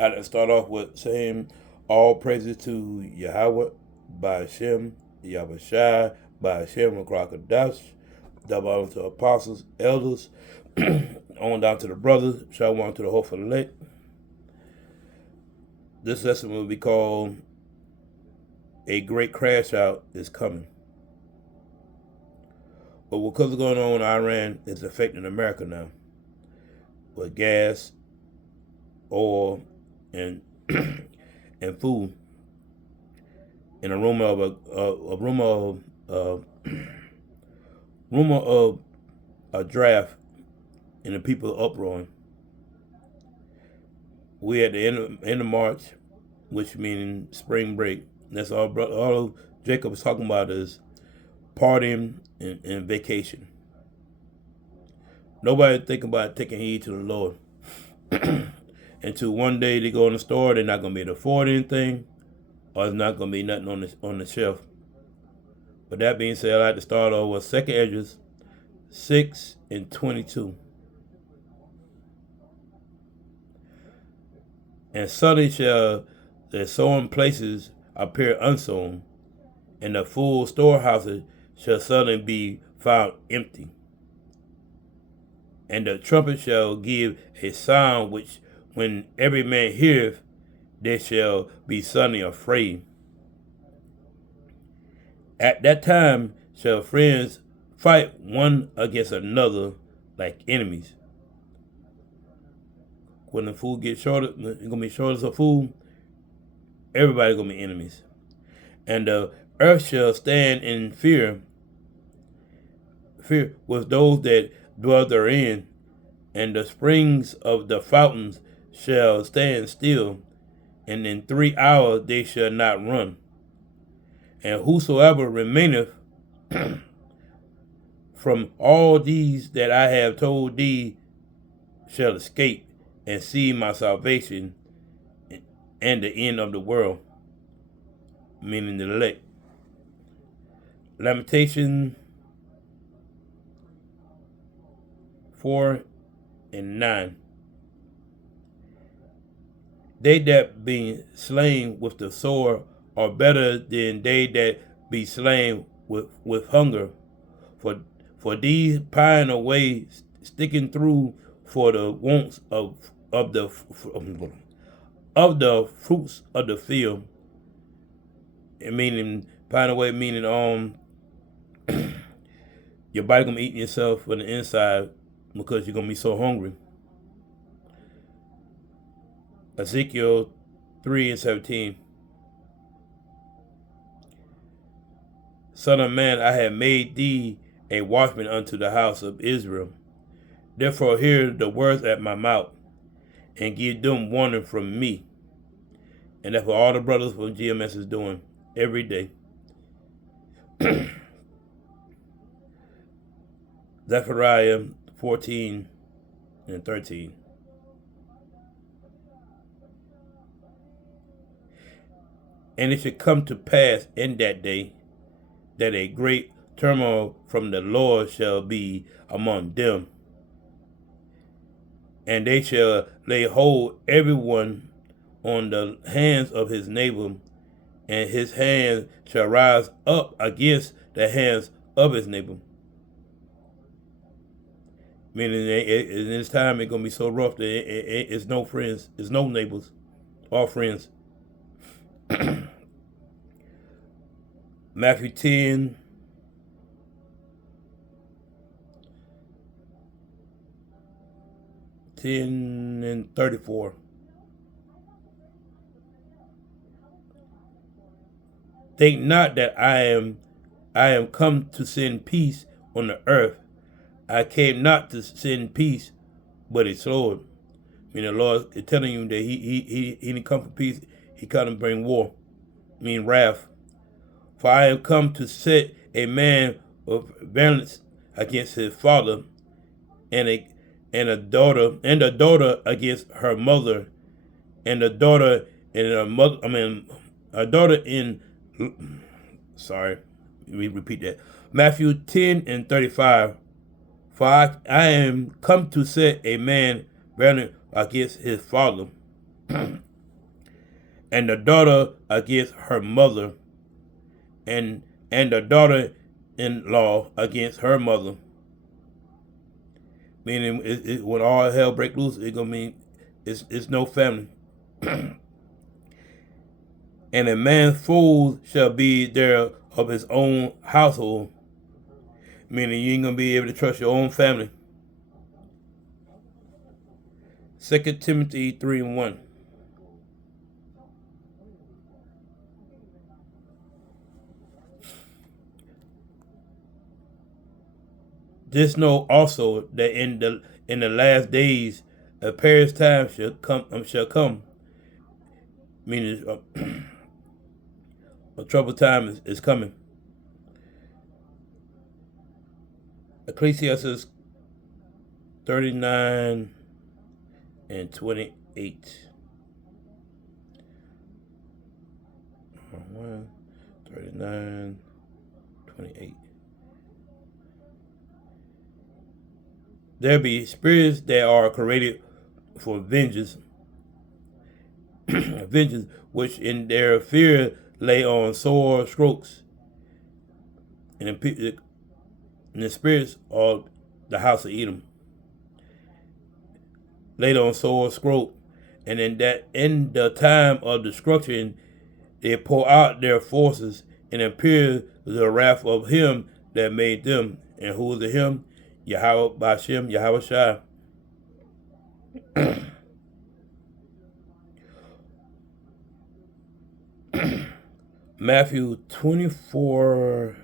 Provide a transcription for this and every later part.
I start off with saying all praises to Yahweh, by Hashem, Yahweh Shai, by Hashem, Rakadash, double honor to apostles, elders, on down to the brothers, shalom to the hopeful elect. This lesson will be called A Great Crash Out is Coming. But what's going on in Iran is affecting America now, with gas, oil, and and food, and a rumor of a draft, and the people are uproaring. We at the end of March, which means spring break. That's all Jacob is talking about is partying and vacation. Nobody think about taking heed to the Lord. Until one day they go in the store, they're not gonna be able to afford anything, or there's not gonna be nothing on the shelf. But that being said, I like to start off with 2nd Esdras 6:22. And suddenly shall the sown places appear unsown, and the full storehouses shall suddenly be found empty. And the trumpet shall give a sound which, when every man heareth, they shall be suddenly afraid. At that time shall friends fight one against another like enemies. When the food gets shorter, it's gonna be shortage of food. Everybody's gonna be enemies, and the earth shall stand in fear with those that dwell therein, and the springs of the fountains shall stand still, and in 3 hours they shall not run. And whosoever remaineth from all these that I have told thee shall escape and see my salvation and the end of the world, meaning the elect. Lamentation 4:9. They that be slain with the sword are better than they that be slain with hunger. For these pine away, sticking through for the wants of the fruits of the field. And meaning pine away, meaning your body gonna be eating yourself from the inside because you're gonna be so hungry. Ezekiel 3:17. Son of man, I have made thee a watchman unto the house of Israel. Therefore hear the words at my mouth, and give them warning from me. And that's what all the brothers from GMS is doing every day. Zechariah 14:13. And it shall come to pass in that day that a great turmoil from the Lord shall be among them, and they shall lay hold everyone on the hands of his neighbor, and his hand shall rise up against the hands of his neighbor. Meaning in this time it's gonna be so rough that it's no friends, it's no neighbors, all friends. Matthew 10:34. Think not that I am come to send peace on the earth. I came not to send peace, but a sword. I mean, the Lord is telling you that he didn't come for peace. He come to bring war, wrath. For I am come to set a man of violence against his father, and a daughter against her mother, and a daughter and her mother. A daughter in. Sorry, let me repeat that. Matthew 10:35. For I am come to set a man violent against his father, and the daughter against her mother, and the daughter-in-law against her mother. Meaning, when all hell break loose, it gonna mean it's no family. And a man's fool shall be there of his own household. Meaning, you ain't gonna be able to trust your own family. 2 Timothy 3:1. This know also that in the last days a perilous time shall come, meaning a troubled time is coming. Ecclesiastes 39:28. 39:28. There be spirits that are created for vengeance, vengeance, which in their fear lay on sore strokes, and the spirits of the house of Edom laid on sore stroke, and in the time of destruction they pour out their forces and appear the wrath of him that made them. And who is the him? Yahweh Bashem, Yahweh Shai. Matthew 24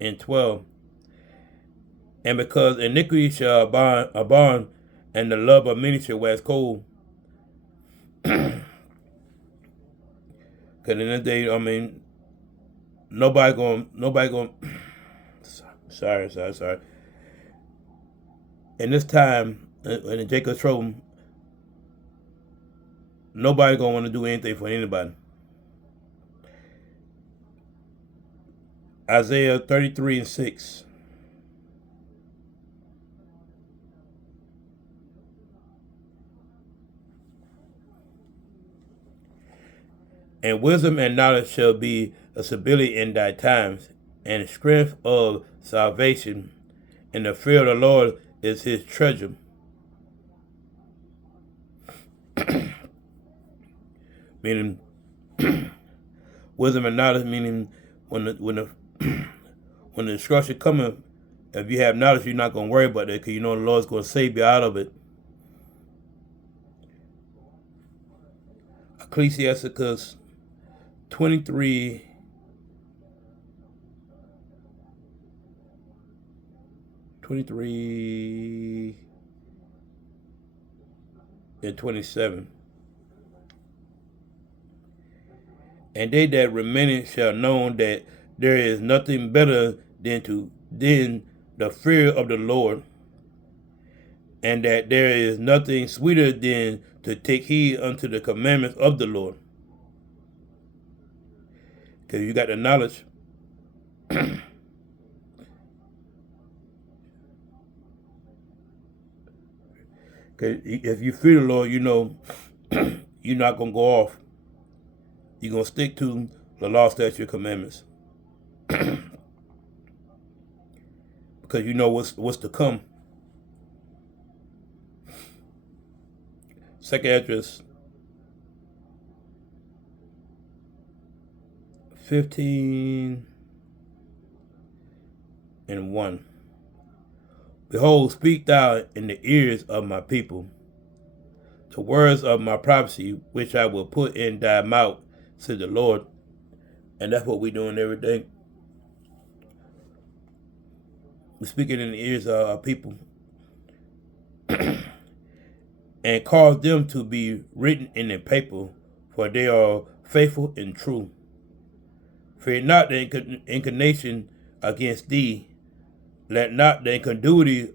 and 12. And because iniquity shall abound, and the love of many shall wax cold. Because in the day, nobody going. Sorry. In this time, in Jacob's trouble, nobody gonna want to do anything for anybody. Isaiah 33:6. And wisdom and knowledge shall be a stability in thy times, and strength of salvation, and the fear of the Lord is his treasure. Meaning, wisdom and knowledge, meaning when the destruction cometh, if you have knowledge, you're not gonna worry about it because you know the Lord's gonna save you out of it. Ecclesiasticus 23 and 27. And they that remain shall know that there is nothing better than the fear of the Lord, and that there is nothing sweeter than to take heed unto the commandments of the Lord. Because you got the knowledge. Because if you fear the Lord, you know you're not going to go off. You're going to stick to the law, statute, commandments. Because you know what's to come. Second Esdras 15:1. Behold, speak thou in the ears of my people the words of my prophecy, which I will put in thy mouth, said the Lord. And that's what we're doing every day. We're speaking in the ears of our people. And cause them to be written in a paper, for they are faithful and true. Fear not the inclination against thee, let not the incredulity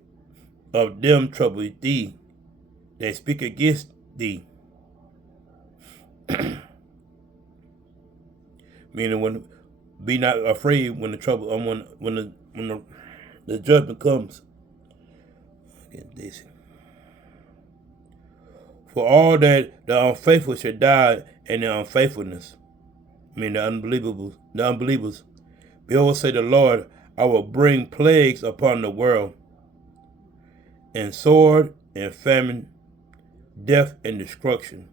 of them trouble thee that speak against thee. Meaning, be not afraid when the trouble, when the the judgment comes. Get this. For all that the unfaithful should die in their unfaithfulness. I mean the unbelievers. Behold, say the Lord, I will bring plagues upon the world, and sword and famine, death and destruction.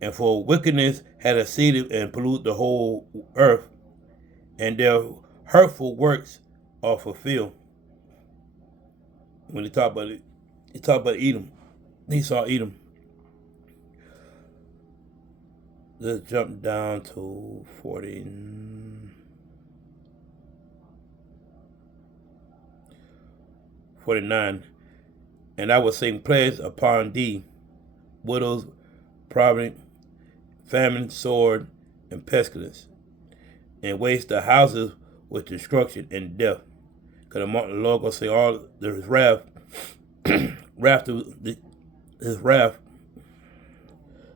And for wickedness had exceeded and polluted the whole earth, and their hurtful works are fulfilled. When he talk about it, he talk about Edom. Esau, Edom. Let's jump down to 49. And I will sing plagues upon thee, widows, poverty, famine, sword, and pestilence, and waste the houses with destruction and death. Because the Lord gonna say all his wrath, his wrath.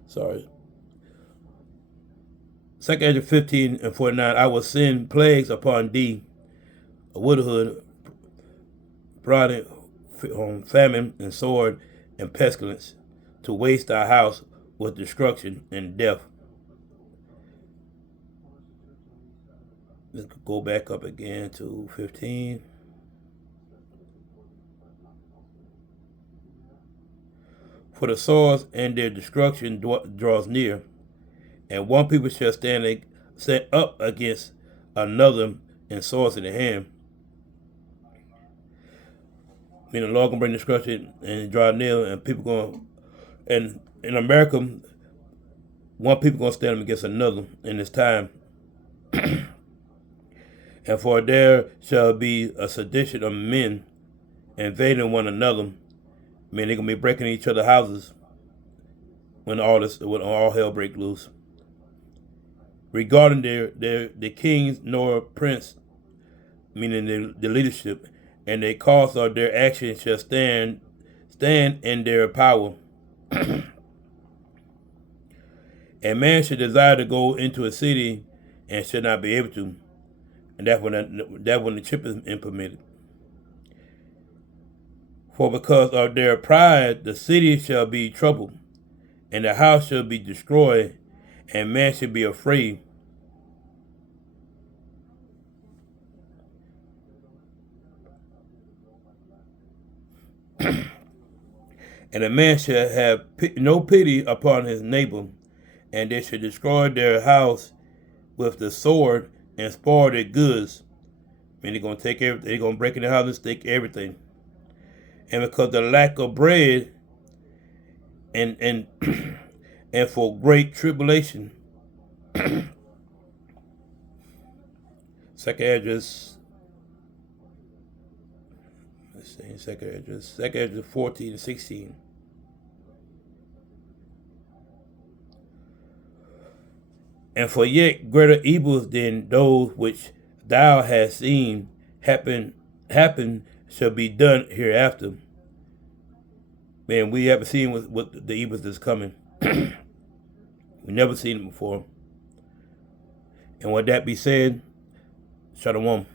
Sorry. 2 Ezra 15 and 49. I will send plagues upon thee, a widowhood, poverty, famine, and sword, and pestilence, to waste thy house with destruction and death. Let's go back up again to 15. For the swords and their destruction draws near, and one people shall stand up against another, and swords in the hand. I mean, the Lord gonna bring destruction and draw near, and people gonna, and in America, one people gonna stand up against another in this time. And for there shall be a sedition of men invading one another. I mean, they're gonna be breaking each other's houses when all hell break loose. Regarding the kings nor prince, meaning the leadership, and the cause of their actions shall stand in their power. And man should desire to go into a city and should not be able to. And that's when the chip is implemented. For because of their pride, the city shall be troubled, and the house shall be destroyed, and man shall be afraid. And a man shall have no pity upon his neighbor, and they shall destroy their house with the sword and spoil their goods. I mean, they're going to take everything. They're going to break in the houses, take everything. And because the lack of bread and and for great tribulation. Second address. Let's see, second address 14 and 16. And for yet greater evils than those which thou hast seen happen shall be done hereafter. Man, we haven't seen what the evils that's coming. We never seen it before. And with that be said, Shalom.